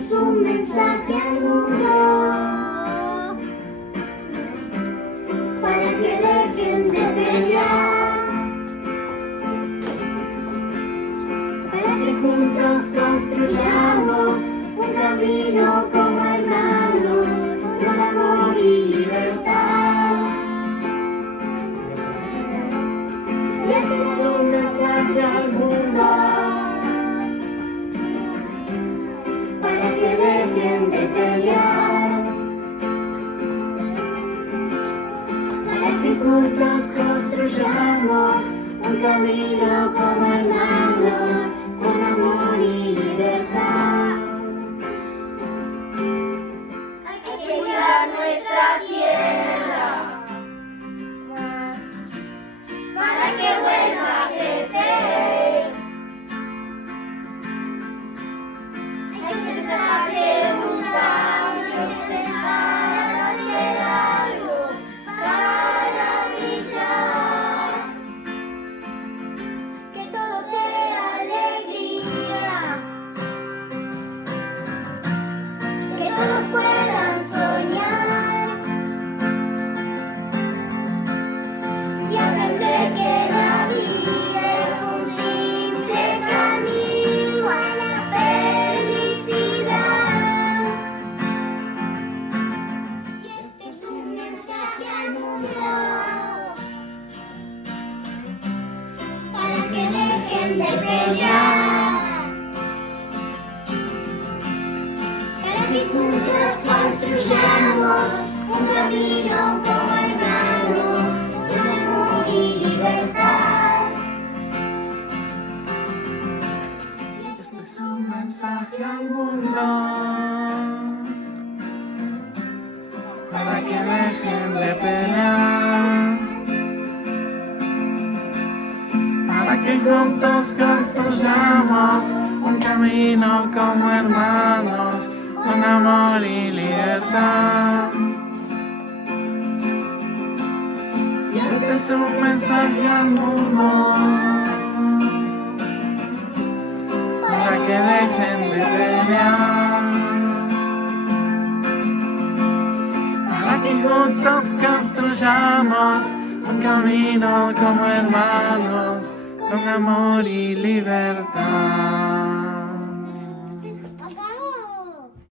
es un mensaje al mundo para que dejen de pelear, para que juntos construyamos un camino como hermanos, con amor y libertad. Y este es un mensaje al mundo para que dejen de pelear, para que juntos construyamos un camino como hermanos, con amor y libertad. Hay que cuidar nuestra tierra para que vuelva a crecer. Hay que ser parte de un cambio, intentar hacer algo para brillar. Que todo sea alegría, que todos puedan soñar y aprender que la vida es un simple camino a la felicidad. Y este es un mensaje al mundo para que dejen de pelear, para que juntos construyamos un camino como hermanos, con amor y libertad. Este es un mensaje al mundo para que dejen de pelear, para que juntos construyamos un camino como hermanos, con amor y libertad. Y este es un mensaje al mundo para que dejen de pelear, para que juntos construyamos un camino como hermanos, con amor y libertad.